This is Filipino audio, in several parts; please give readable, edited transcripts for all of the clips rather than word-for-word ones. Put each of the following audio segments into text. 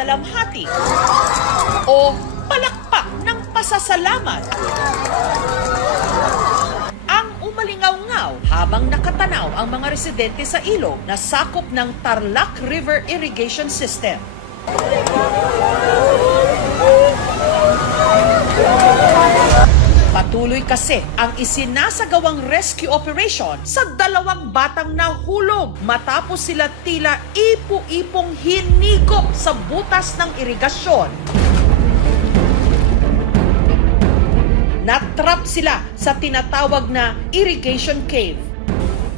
pagdadalamhati o palakpak ng pasasalamat. Ang umalingaw-ngaw habang nakatanaw ang mga residente sa ilog na sakop ng Tarlac River Irrigation System. Patuloy kasi ang isinasagawang rescue operation sa dalawang batang nahulog matapos sila tila ipu-ipong hinigop sa butas ng irigasyon. Natrap sila sa tinatawag na irrigation cave.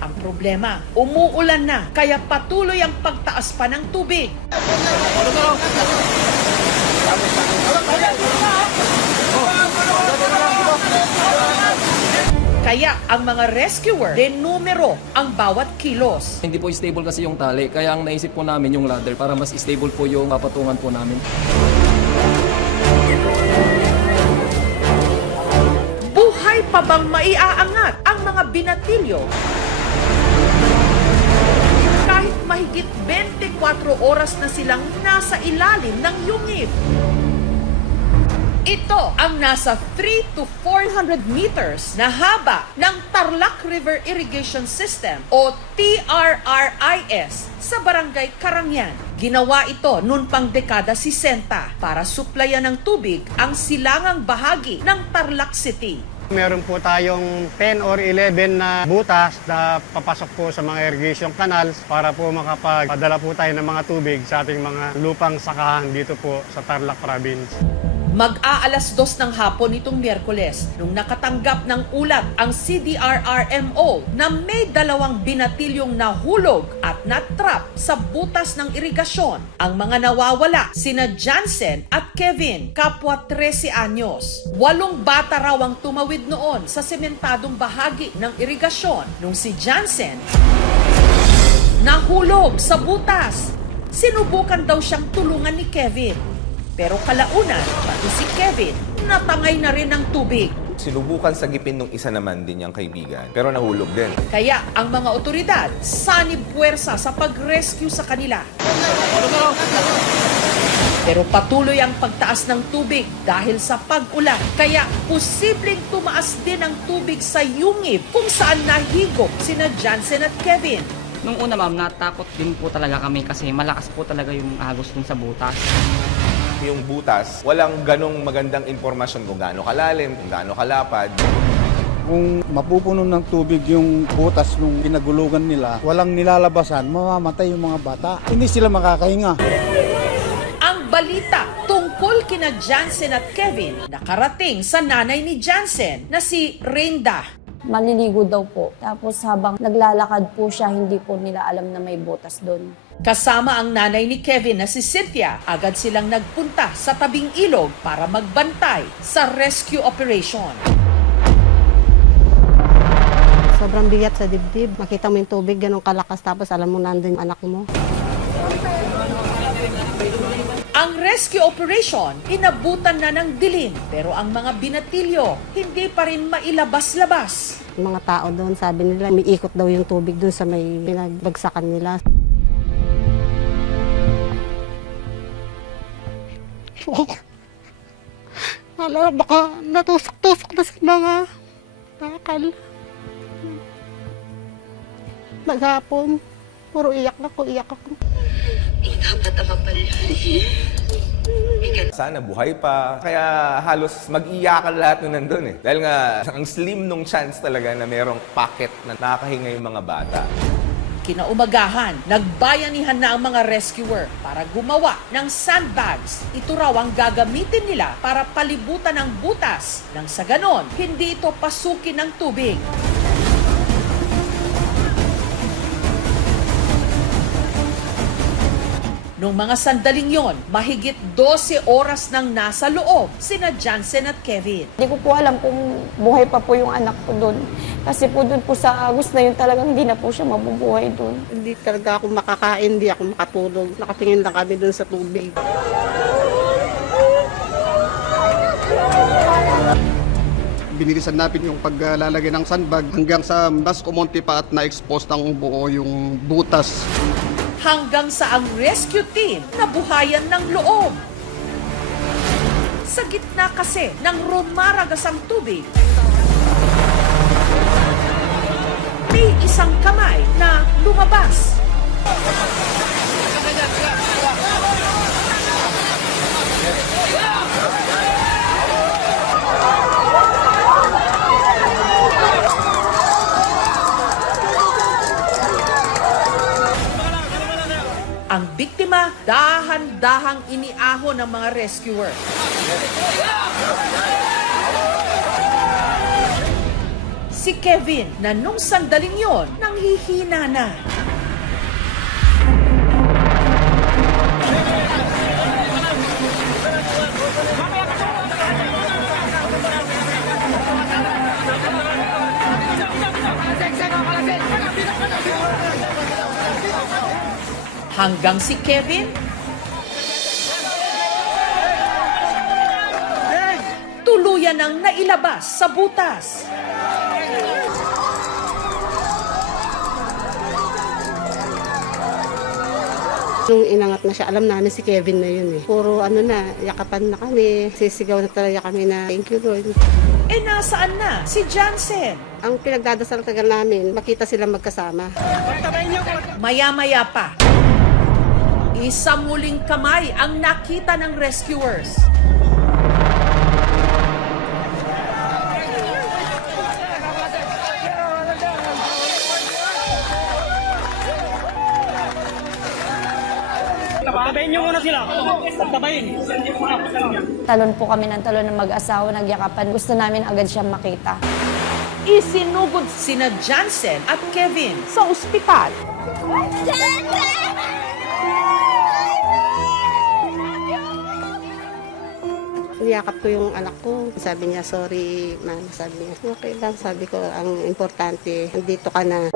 Ang problema, umuulan na kaya patuloy ang pagtaas pa ng tubig. Kaya ang mga rescuer denumero ang bawat kilos. Hindi po stable kasi yung tali, kaya ang naisip po namin yung ladder para mas stable po yung patungan po namin. Buhay pa bang maiaangat ang mga binatilyo? Kahit mahigit 24 oras na silang nasa ilalim ng yungib. Ito ang nasa 3 to 400 meters na haba ng Tarlac River Irrigation System o TRRIS sa Barangay Karangyan. Ginawa ito noon pang dekada 60 para suplayan ng tubig ang silangang bahagi ng Tarlac City. Meron po tayong 10 or 11 na butas na papasok po sa mga irrigation canals para po makapagpadala po tayo ng mga tubig sa ating mga lupang sakahan dito po sa Tarlac Province. Mag-aalas 2 ng hapon nitong Miyerkules nung nakatanggap ng ulat ang CDRRMO na may dalawang binatilyong nahulog at natrap sa butas ng irigasyon. Ang mga nawawala sina Jansen at Kevin, kapwa 13 anyos. 8 bata raw ang tumawid noon sa sementadong bahagi ng irigasyon nung si Jansen nahulog sa butas. Sinubukan daw siyang tulungan ni Kevin. Pero kalaunan, pati si Kevin, natangay na rin ng tubig. Sinubukan sagipin nung isa naman din niyang kaibigan, pero nahulog din. Kaya ang mga otoridad, sanib puwersa sa pag-rescue sa kanila. Pero patuloy ang pagtaas ng tubig dahil sa pag-ulan. Kaya posibleng tumaas din ang tubig sa yungib kung saan nahigop sina Jansen at Kevin. Nung una ma'am, natakot din po talaga kami kasi malakas po talaga yung agos dun sa butas. Yung butas, walang ganong magandang impormasyon kung gaano kalalim, kung gaano kalapad. Kung mapupuno ng tubig yung butas nung pinagulugan nila, walang nilalabasan, mamamatay yung mga bata. Hindi sila makakahinga. Ang balita tungkol kina Jansen at Kevin nakarating sa nanay ni Jansen na si Reinda. Maliligo daw po. Tapos habang naglalakad po siya, hindi po nila alam na may butas doon. Kasama ang nanay ni Kevin na si Cynthia, agad silang nagpunta sa tabing ilog para magbantay sa rescue operation. Sobrang bigat sa dibdib. Makita mo yung tubig, ganun kalakas, tapos alam mo nandun yung anak mo. Ang rescue operation, inabutan na ng dilim, pero ang mga binatilyo, hindi pa rin mailabas-labas. Yung mga tao doon, sabi nila, may ikot daw yung tubig doon sa may pinagbagsakan nila. Wala, baka natusok-tusok na sa mga bakal. Maghapon, puro iyak ako. Sana buhay pa. Kaya halos mag-iyakan lahat nung nandun eh. Dahil nga, ang slim nung chance talaga na merong pocket na nakakahinga yung mga bata. Kinaumagahan, nagbayanihan na ang mga rescuer para gumawa ng sandbags. Ito raw ang gagamitin nila para palibutan ang butas. Nang sa ganon, hindi ito pasukin ng tubig. Noong mga sandaling yon, mahigit 12 oras nang nasa loob sina Jansen at Kevin. Hindi ko po alam kung buhay pa po yung anak ko doon. Kasi po doon po sa agos na yun talagang hindi na po siya mabubuhay doon. Hindi talaga ako makakain, hindi ako makatulog. Nakatingin lang kami doon sa tubig. binilisan natin yung paglalagay ng sandbag hanggang sa mas kumonti pa at na-expose ng buo yung butas. Hanggang sa ang rescue team nabuhayan ng loob. Sa gitna kasi ng rumaragasang tubig, may isang kamay na lumabas. Ang biktima, dahan-dahang iniahon ng mga rescuer. Si Kevin na nung sandaling yon, nanghihina na. Hanggang si Kevin tuluyan ang nailabas sa butas. Nung inangat na siya, alam namin si Kevin na yun eh. Puro yakapan na kami. Sisigaw na talaga kami na thank you Lord. Eh nasaan na si Jansen? Ang pinagdadasal tagal namin, makita sila magkasama. Maya-maya pa, isang muling kamay ang nakita ng rescuers. Talon po kami ng talon ng mag-asawa, nagyakapan. Gusto namin agad siyang makita. Isinugod sina Jansen at Kevin sa ospital. Niyakap ko yung anak ko. Sabi niya, sorry, mama. Sabi niya, okay lang. Sabi ko, ang importante, nandito ka na.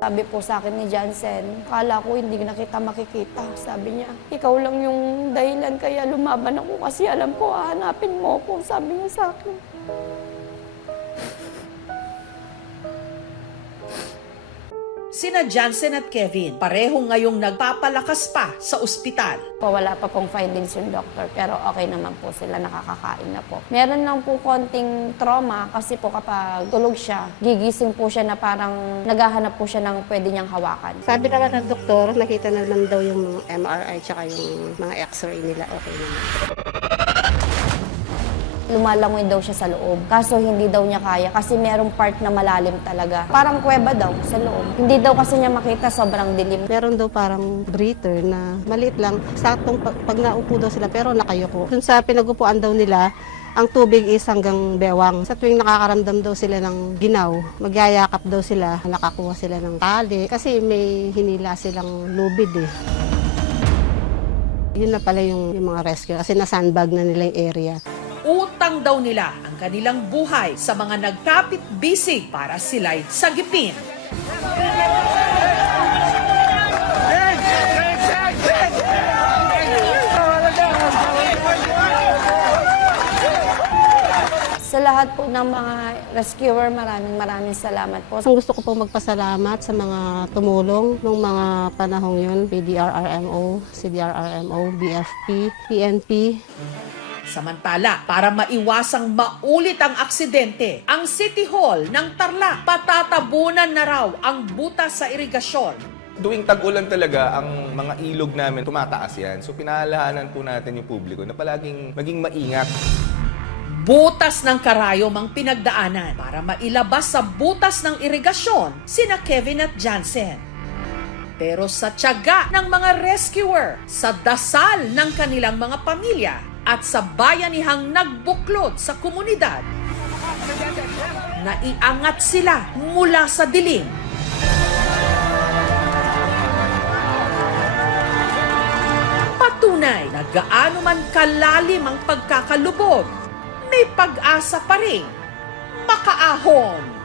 Sabi po sa akin ni Jansen, kala ko hindi na kita makikita. Sabi niya, ikaw lang yung dahilan kaya lumaban ako kasi alam ko hahanapin mo ako. Sabi niya sa akin. Sina Jansen at Kevin, pareho ngayong nagpapalakas pa sa ospital. Wala pa pong findings yung doctor, pero okay naman po sila, nakakakain na po. Meron lang po konting trauma kasi po kapag tulog siya, gigising po siya na parang naghahanap po siya ng pwede niyang hawakan. Sabi naman ng doktor, nakita na naman daw yung MRI tsaka yung mga x-ray nila, okay naman. Lumalangoy daw siya sa loob. Kaso hindi daw niya kaya kasi merong part na malalim talaga. Parang kuweba daw sa loob. Hindi daw kasi niya makita, sobrang dilim. Meron daw parang breather na maliit lang. Saktong pag naupo daw sila pero nakayuko. Dun sa pinagupuan daw nila, ang tubig is hanggang bewang. Sa tuwing nakakaramdam daw sila ng ginaw, magyayakap daw sila, nakakuha sila ng tali. Kasi may hinila silang lubid eh. Yun na pala yung mga rescue kasi na-sandbag na nila yung area. Utang daw nila ang kanilang buhay sa mga nagkapit-bisig para sila'y sagipin. Sa lahat po ng mga rescuer, maraming salamat po. Gusto ko po magpasalamat sa mga tumulong nung mga panahong yun, PDRRMO, CDRRMO, BFP, PNP. Samantala, para maiwasang maulit ang aksidente, ang City Hall ng Tarlac patatabunan na raw ang butas sa irigasyon. Tuwing tag-ulan talaga, ang mga ilog namin tumataas yan. So pinaalalahanan po natin yung publiko na palaging maging maingat. Butas ng karayom ang pinagdaanan para mailabas sa butas ng irigasyon sina Kevin at Jansen. Pero sa tiyaga ng mga rescuer, sa dasal ng kanilang mga pamilya, at sa bayanihang nagbuklod sa komunidad, naiangat sila mula sa dilim. Patunay na gaano man kalalim ang pagkakalubog, may pag-asa pa rin makaahon.